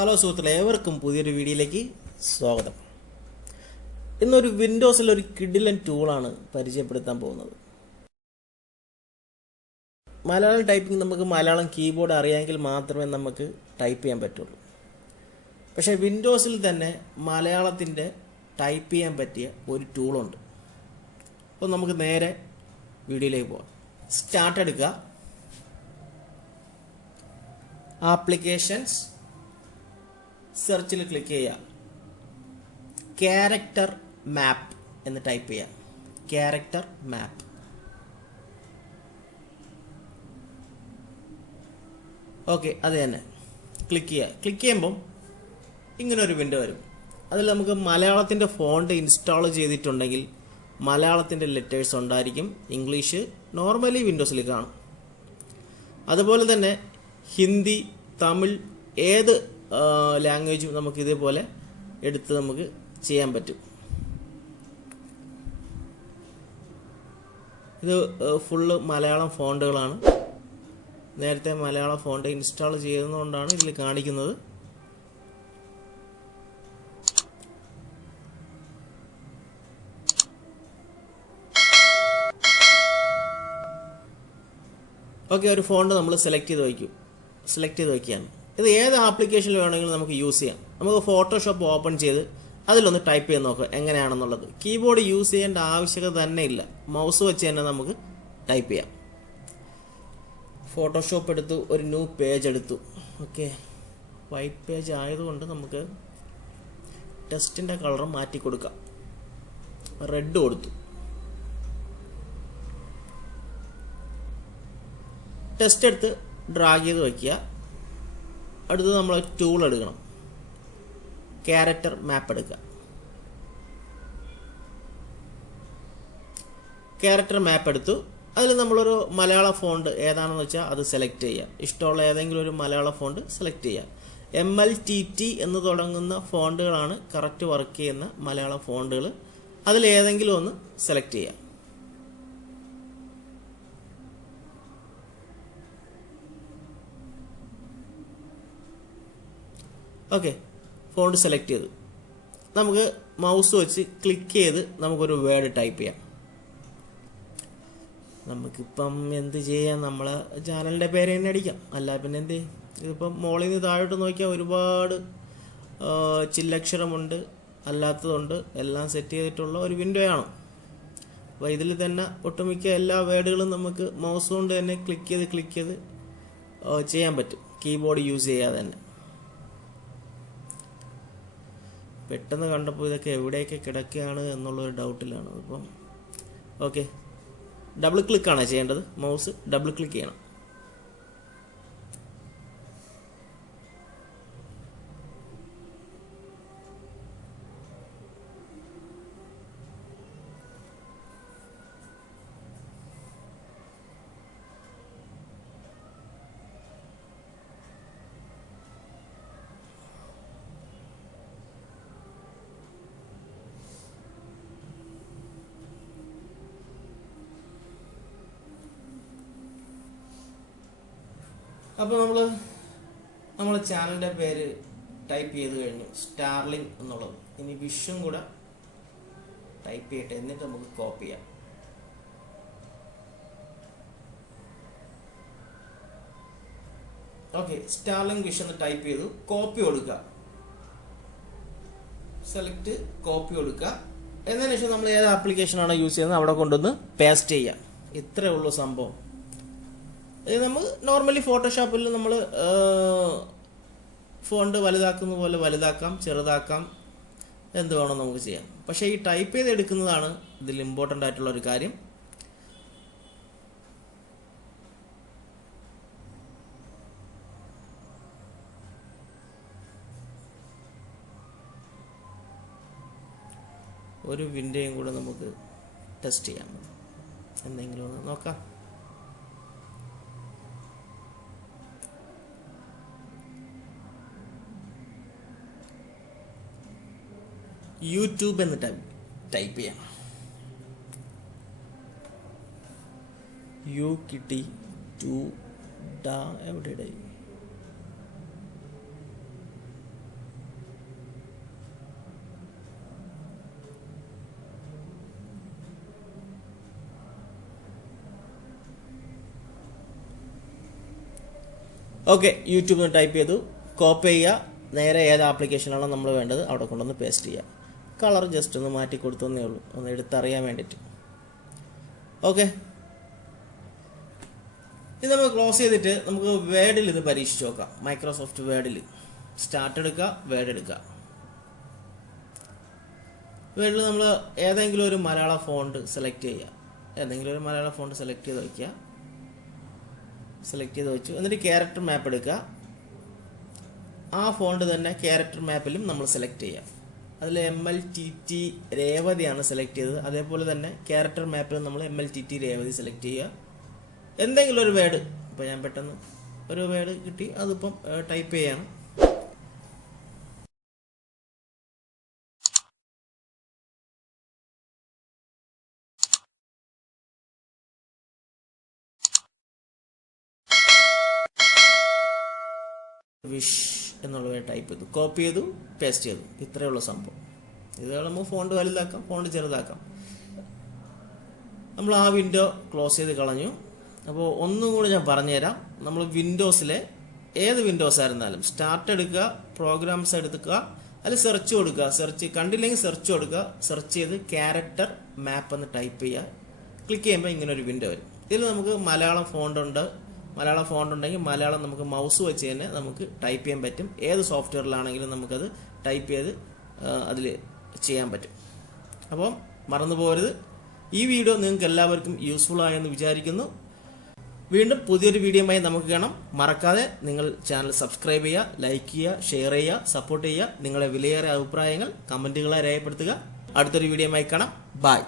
Hello സുഹൃത്തുക്കളെ, ഏവർക്കും പുതിയൊരു വീഡിയോയിലേക്ക് സ്വാഗതം. ഇന്നൊരു വിൻഡോസിലൊരു കിഡിലൻ ടൂളാണ് പരിചയപ്പെടുത്താൻ പോകുന്നത്. മലയാളം ടൈപ്പിംഗ് നമുക്ക് മലയാളം കീബോർഡ് അറിയാമെങ്കിൽ മാത്രമേ നമുക്ക് ടൈപ്പ് ചെയ്യാൻ പറ്റുള്ളൂ. പക്ഷേ വിൻഡോസിൽ തന്നെ മലയാളത്തിൻ്റെ ടൈപ്പ് ചെയ്യാൻ പറ്റിയ ഒരു ടൂളുണ്ട്. അപ്പോൾ നമുക്ക് നേരെ വീഡിയോയിലേക്ക് പോകാം. സ്റ്റാർട്ട് എടുക്കുക, ആപ്ലിക്കേഷൻസ്, സെർച്ചിൽ ക്ലിക്ക് ചെയ്യുക, ക്യാരക്ടർ മാപ്പ് എന്ന് ടൈപ്പ് ചെയ്യുക. ക്യാരക്ടർ മാപ്പ്. ഓക്കെ, അത് തന്നെ ക്ലിക്ക് ചെയ്യുക. ക്ലിക്ക് ചെയ്യുമ്പം ഇങ്ങനൊരു വിൻഡോ വരും. അതിൽ നമുക്ക് മലയാളത്തിൻ്റെ ഫോണ്ട് ഇൻസ്റ്റാൾ ചെയ്തിട്ടുണ്ടെങ്കിൽ മലയാളത്തിൻ്റെ ലെറ്റേഴ്സ് ഉണ്ടായിരിക്കും. ഇംഗ്ലീഷ് നോർമലി വിൻഡോസിൽ കാണും. അതുപോലെ തന്നെ ഹിന്ദി, തമിഴ്, ഏത് ലാംഗ്വേജും നമുക്ക് ഇതേപോലെ എടുത്ത് നമുക്ക് ചെയ്യാൻ പറ്റും. ഇത് ഫുള്ള് മലയാളം ഫോണ്ടുകളാണ്. നേരത്തെ മലയാളം ഫോണ്ട് ഇൻസ്റ്റാൾ ചെയ്യുന്നതുകൊണ്ടാണ് ഇതിൽ കാണിക്കുന്നത്. ഓക്കെ, ഒരു ഫോണ്ട് നമ്മൾ സെലക്ട് ചെയ്ത് വയ്ക്കുകയാണ്. ഇത് ഏത് ആപ്ലിക്കേഷനിൽ വേണമെങ്കിലും നമുക്ക് യൂസ് ചെയ്യാം. നമുക്ക് ഫോട്ടോഷോപ്പ് ഓപ്പൺ ചെയ്ത് അതിലൊന്ന് ടൈപ്പ് ചെയ്ത് നോക്കാം എങ്ങനെയാണെന്നുള്ളത്. കീബോർഡ് യൂസ് ചെയ്യേണ്ട ആവശ്യകത തന്നെ ഇല്ല. മൗസ് വെച്ച് തന്നെ നമുക്ക് ടൈപ്പ് ചെയ്യാം. ഫോട്ടോഷോപ്പ് എടുത്തു, ഒരു ന്യൂ പേജ് എടുത്തു. ഓക്കെ, വൈറ്റ് പേജ് ആയതുകൊണ്ട് നമുക്ക് ടെക്സ്റ്റിൻ്റെ കളർ മാറ്റി കൊടുക്കാം. റെഡ് കൊടുത്തു. ടെക്സ്റ്റ് എടുത്ത് ഡ്രാഗ് ചെയ്ത് വയ്ക്കുക. അടുത്തത് നമ്മൾ ടൂൾ എടുക്കണം. ക്യാരക്ടർ മാപ്പ് എടുക്കുക. ക്യാരക്ടർ മാപ്പ് എടുത്തു. അതിൽ നമ്മളൊരു മലയാള ഫോണ്ട് ഏതാണെന്ന് വെച്ചാൽ അത് സെലക്ട് ചെയ്യുക. ഇഷ്ടമുള്ള ഏതെങ്കിലും ഒരു മലയാള ഫോണ്ട് സെലക്ട് ചെയ്യുക. MLTT എന്ന് തുടങ്ങുന്ന ഫോണ്ടുകളാണ് കറക്റ്റ് വർക്ക് ചെയ്യുന്ന മലയാള ഫോണ്ടുകൾ. അതിൽ ഏതെങ്കിലും ഒന്ന് സെലക്ട് ചെയ്യുക. ഓക്കെ, ഫോണ്ട് സെലക്ട് ചെയ്തു. നമുക്ക് മൗസ് വെച്ച് ക്ലിക്ക് ചെയ്ത് നമുക്കൊരു വേർഡ് ടൈപ്പ് ചെയ്യാം. നമുക്കിപ്പം എന്ത് ചെയ്യാം, നമ്മളെ ചാനലിൻ്റെ പേര് തന്നെ അടിക്കാം. അല്ല പിന്നെ എന്ത്, ഇതിപ്പം മുകളിൽ നിന്ന് താഴോട്ട് നോക്കിയാൽ ഒരുപാട് ചില്ലക്ഷരമുണ്ട്, അല്ലാത്തതുണ്ട്. എല്ലാം സെറ്റ് ചെയ്തിട്ടുള്ള ഒരു വിൻഡോ ആണ്. അപ്പോൾ ഇതിൽ തന്നെ ഒട്ടുമിക്ക എല്ലാ വേർഡുകളും നമുക്ക് മൗസ് കൊണ്ട് തന്നെ ക്ലിക്ക് ചെയ്ത് ചെയ്യാൻ പറ്റും, കീബോർഡ് യൂസ് ചെയ്യാതെ തന്നെ. പെട്ടെന്ന് കണ്ടപ്പോൾ ഇതൊക്കെ എവിടെയൊക്കെ കിടക്കുകയാണ് എന്നുള്ളൊരു ഡൗട്ടിലാണ്. അപ്പം ഓക്കെ, ഡബിൾ ക്ലിക്കാണ് ചെയ്യേണ്ടത്. മൗസ് ഡബിൾ ക്ലിക്ക് ചെയ്യണം. അപ്പോൾ നമ്മളെ ചാനലിൻ്റെ പേര് ടൈപ്പ് ചെയ്ത് കഴിഞ്ഞു, സ്റ്റാർലിംഗ് എന്നുള്ളത്. ഇനി വിഷും കൂടെ ടൈപ്പ് ചെയ്യട്ടെ, എന്നിട്ട് നമുക്ക് കോപ്പി ചെയ്യാം. ഓക്കെ, സ്റ്റാർലിംഗ് വിഷ് എന്ന് ടൈപ്പ് ചെയ്തു. കോപ്പി കൊടുക്കുക. സെലക്ട്, കോപ്പി കൊടുക്കുക. എന്നതിന് ശേഷം നമ്മൾ ഏത് ആപ്ലിക്കേഷനാണോ യൂസ് ചെയ്യുന്നത് അവിടെ കൊണ്ടുവന്ന് പേസ്റ്റ് ചെയ്യാം. ഇത്രയേ ഉള്ളൂ സംഭവം. ഇത് നമ്മൾ നോർമലി ഫോട്ടോഷോപ്പിൽ നമ്മൾ ഫോണ്ട് വലുതാക്കുന്ന പോലെ വലുതാക്കാം, ചെറുതാക്കാം, എന്ത് വേണം നമുക്ക് ചെയ്യാം. പക്ഷേ ഈ ടൈപ്പ് ചെയ്തെടുക്കുന്നതാണ് ഇതിൽ ഇമ്പോർട്ടൻ്റ് ആയിട്ടുള്ള ഒരു കാര്യം. ഒരു വിൻഡോയും കൂടെ നമുക്ക് ടെസ്റ്റ് ചെയ്യാം. എന്തെങ്കിലും ഒന്ന് നോക്കാം. യൂട്യൂബ് എന്ന് ടൈപ്പ് ചെയ്യാം. യു കിട്ടി ടു ഡ എവിടെ ഓക്കെ, യൂട്യൂബിൽ നിന്ന് ടൈപ്പ് ചെയ്തു, കോപ്പി ചെയ്യുക, നേരെ ഏത് ആപ്ലിക്കേഷനാണോ നമ്മൾ വേണ്ടത് അവിടെ കൊണ്ടുവന്ന് പേസ്റ്റ് ചെയ്യുക. കളർ ജസ്റ്റ് ഒന്ന് മാറ്റി കൊടുത്തേ ഉള്ളൂ, ഒന്ന് എടുത്തറിയാൻ വേണ്ടിയിട്ട്. ഓക്കെ, ഇത് നമുക്ക് ക്ലോസ് ചെയ്തിട്ട് നമുക്ക് വേർഡിൽ ഇത് പരീക്ഷിച്ച് നോക്കാം. മൈക്രോസോഫ്റ്റ് വേർഡിൽ സ്റ്റാർട്ട് എടുക്കുക, വേർഡ് എടുക്കുക. വേർഡിൽ നമ്മൾ ഏതെങ്കിലും ഒരു മലയാള ഫോണ്ട് സെലക്ട് ചെയ്യുക. ഏതെങ്കിലും ഒരു മലയാള ഫോണ്ട് സെലക്ട് ചെയ്ത് വയ്ക്കുക. സെലക്ട് ചെയ്ത് വെച്ചു. എന്നിട്ട് ക്യാരക്ടർ മാപ്പ് എടുക്കുക. ആ ഫോണ്ട് തന്നെ ക്യാരക്ടർ മാപ്പിലും നമ്മൾ സെലക്ട് ചെയ്യുക. അതിൽ MLTT രേവതിയാണ് സെലക്ട് ചെയ്തത്. അതേപോലെ തന്നെ ക്യാരക്ടർ മാപ്പിലും നമ്മൾ MLTT രേവതി സെലക്ട് ചെയ്യുക. എന്തെങ്കിലും ഒരു വേർഡ്, ഇപ്പോൾ ഞാൻ പെട്ടെന്ന് ഒരു വേർഡ് കിട്ടി, അതിപ്പം ടൈപ്പ് ചെയ്യാണ്. വിഷ് എന്നുള്ള വേർഡ് ടൈപ്പ് ചെയ്തു, കോപ്പി ചെയ്തു, പേസ്റ്റ് ചെയ്തു. ഇത്രയുള്ള സംഭവം. ഇത് നമ്മൾ ഫോണ്ട് വലുതാക്കാം, ഫോണ്ട് ചെറുതാക്കാം. നമ്മൾ ആ വിൻഡോ ക്ലോസ് ചെയ്ത് കളഞ്ഞു. അപ്പോൾ ഒന്നും കൂടി ഞാൻ പറഞ്ഞുതരാം. നമ്മൾ വിൻഡോസിലെ ഏത് വിൻഡോസ് ആയിരുന്നാലും സ്റ്റാർട്ട് എടുക്കുക, പ്രോഗ്രാംസ് എടുക്കുക, അതിൽ സെർച്ച് കൊടുക്കുക. സെർച്ച് കണ്ടില്ലെങ്കിൽ സെർച്ച് കൊടുക്കുക. സെർച്ച് ചെയ്ത് ക്യാരക്ടർ മാപ്പ് എന്ന് ടൈപ്പ് ചെയ്യുക. ക്ലിക്ക് ചെയ്യുമ്പോൾ ഇങ്ങനെ ഒരു വിൻഡോ വരും. ഇതിൽ നമുക്ക് മലയാളം ഫോണ്ട് ഉണ്ട്. മലയാളം ഫോണ്ട് ഉണ്ടെങ്കിൽ മലയാളം നമുക്ക് മൗസ് വെച്ച് തന്നെ നമുക്ക് ടൈപ്പ് ചെയ്യാൻ പറ്റും. ഏത് സോഫ്റ്റ്വെയറിലാണെങ്കിലും നമുക്കത് ടൈപ്പ് ചെയ്ത് അതിൽ ചെയ്യാൻ പറ്റും. അപ്പം മറന്നു പോകരുത്. ഈ വീഡിയോ നിങ്ങൾക്ക് എല്ലാവർക്കും യൂസ്ഫുൾ ആയെന്ന് വിചാരിക്കുന്നു. വീണ്ടും പുതിയൊരു വീഡിയോയുമായി നമുക്ക് കാണാം. മറക്കാതെ നിങ്ങൾ ചാനൽ സബ്സ്ക്രൈബ് ചെയ്യുക, ലൈക്ക് ചെയ്യുക, ഷെയർ ചെയ്യുക, സപ്പോർട്ട് ചെയ്യുക. നിങ്ങളുടെ വിലയേറിയ അഭിപ്രായങ്ങൾ കമൻറ്റുകളായി രേഖപ്പെടുത്തുക. അടുത്തൊരു വീഡിയോയുമായി കാണാം. ബൈ.